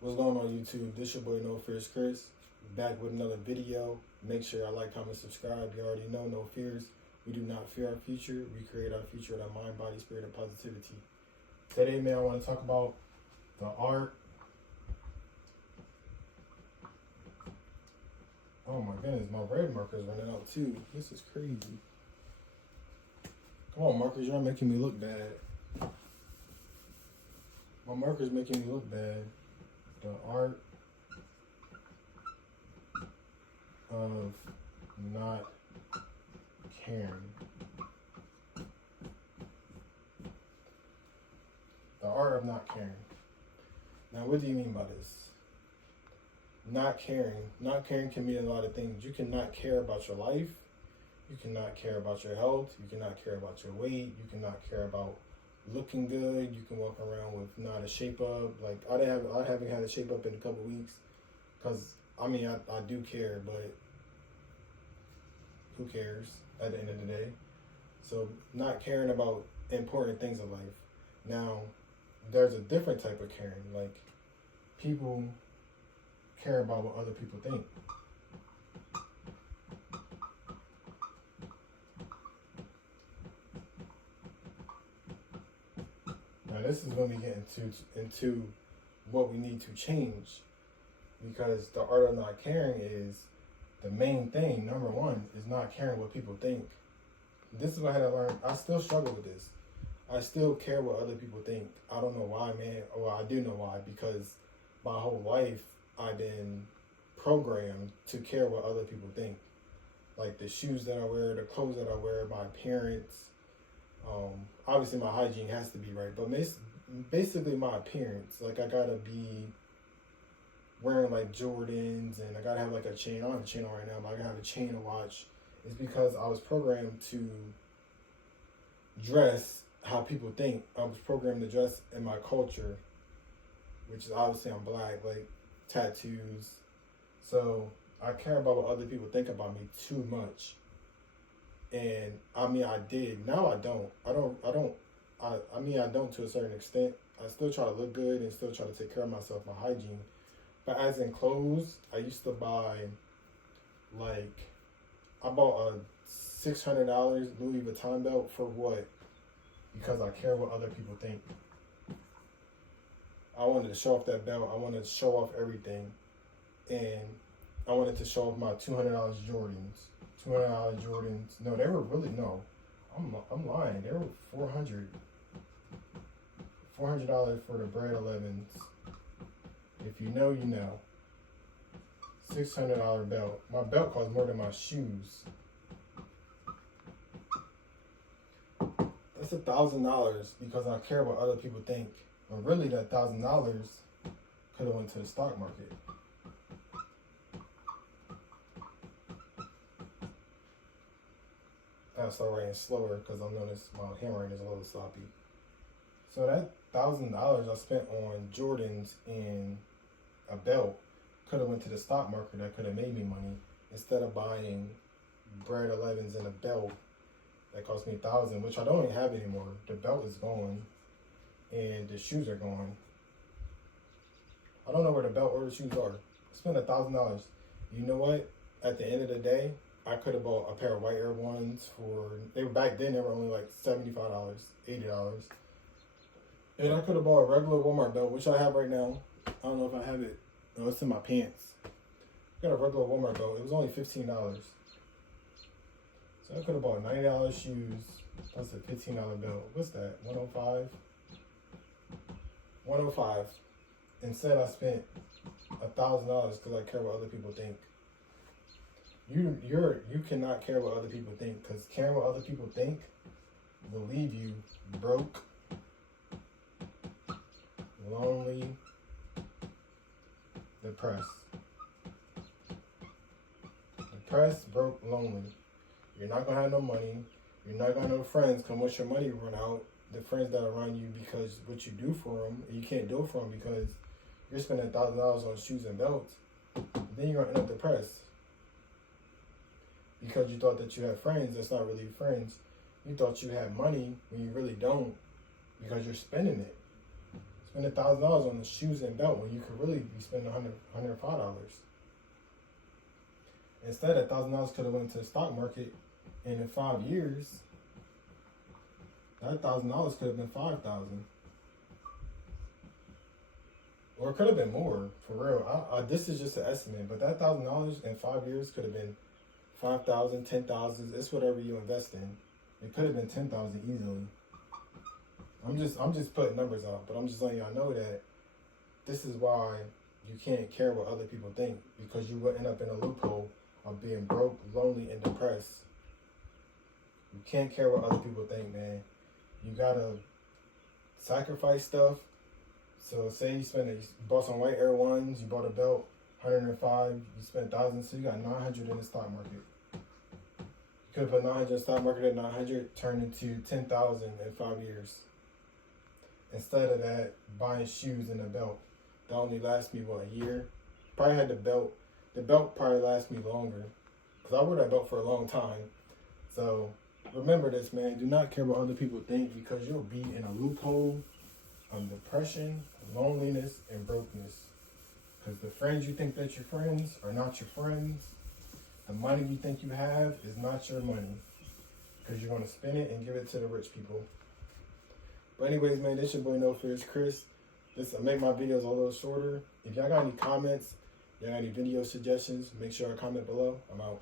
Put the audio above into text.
What's going on YouTube? This your boy No Fears Chris, back with another video. Make sure I like, comment, subscribe. You already know, no fears. We do not fear our future. We create our future with our mind, body, spirit, and positivity. Today, man, I want to talk about the art. Oh my goodness, my red marker's running out too. This is crazy. Come on, markers, y'all making me look bad. My marker's making me look bad. The art of not caring. The art of not caring. Now, what do you mean by this? Not caring. Not caring can mean a lot of things. You cannot care about your life. You cannot care about your health. You cannot care about your weight. You cannot care about looking good. You can walk around with not a shape up. Like I haven't had a shape up in a couple weeks, because I mean I do care, but who cares at the end of the day? So not caring about important things in life. Now, there's a different type of caring. Like people care about what other people think. Now this is when we get into what we need to change, because the art of not caring is the main thing. Number one is not caring what people think. This is what I had to learn. I still struggle with this. I still care what other people think. I don't know why, man. Well, I do know why, because my whole life I've been programmed to care what other people think. Like the shoes that I wear, the clothes that I wear, my appearance. Obviously my hygiene has to be right, but basically my appearance. Like I gotta be wearing like Jordans, and I gotta have like a chain. I don't have a chain on right now, but I gotta have a chain, a watch. It's because I was programmed to dress how people think. I was programmed to dress in my culture, which is obviously I'm black, like tattoos. So I care about what other people think about me too much. And I mean, I did. Now I don't. I mean, I don't to a certain extent. I still try to look good and still try to take care of myself, my hygiene. But as in clothes, I used to buy, like, I bought a $600 Louis Vuitton belt for what? Because I care what other people think. I wanted to show off that belt. I wanted to show off everything. And I wanted to show off my $200 Jordans. $200 Jordans. No, they were really, no. I'm lying. They were $400 for the Bread 11s. If you know, you know. $600 belt. My belt cost more than my shoes. That's $1,000 because I care what other people think. But really, that $1,000 could have went to the stock market. I start writing slower because I noticed my handwriting is a little sloppy. So that $1,000 I spent on Jordans and a belt could have went to the stock market. That could have made me money instead of buying Bread 11s and a belt that cost me $1,000, which I don't even have anymore. The belt is gone and the shoes are gone. I don't know where the belt or the shoes are. I spent $1,000. You know what? At the end of the day, I could have bought a pair of white Air Ones for, they were back then, they were only like $75, $80. And I could have bought a regular Walmart belt, which I have right now. I don't know if I have it. No, it's in my pants. I got a regular Walmart belt. It was only $15. So I could have bought $90 shoes. That's a $15 belt. What's that? 105? 105. Instead, I spent $1,000 because I care what other people think. You cannot care what other people think, because caring what other people think will leave you broke, lonely, depressed. Depressed, broke, lonely. You're not gonna have no money. You're not gonna have no friends. Come once your money run out, the friends that are around you, because what you do for them, you can't do it for them because you're spending $1,000 on shoes and belts. Then you're gonna end up depressed. Because you thought that you had friends that's not really friends. You thought you had money when you really don't, because you're spending it. spend $1,000 on the shoes and belt when you could really be spending $105. Instead, $1,000 could have went to the stock market, and in 5 years, that $1,000 could have been $5,000, or it could have been more. For real, this is just an estimate, but that $1,000 in 5 years could have been 5,000, 10,000. It's whatever you invest in. It could have been 10,000 easily. I'm just putting numbers out, but I'm just letting y'all know that this is why you can't care what other people think, because you will end up in a loophole of being broke, lonely, and depressed. You can't care what other people think, man. You gotta sacrifice stuff. So say you bought some white Air Ones, you bought a belt, 105, you spent 1,000, so you got 900 in the stock market. You could have put 900 in the stock market, at 900 turned into 10,000 in 5 years. Instead of that, buying shoes and a belt that only lasts me a year. Probably had the belt probably lasts me longer, because I wore that belt for a long time. So remember this, man. Do not care what other people think, because you'll be in a loophole of depression, loneliness, and brokenness. Because the friends you think that your friends are not your friends. The money you think you have is not your money, because you're going to spend it and give it to the rich people. But anyways, man, this your boy No Fears Chris. I make my videos a little shorter. If y'all got any comments, y'all got any video suggestions, make sure to comment below. I'm out.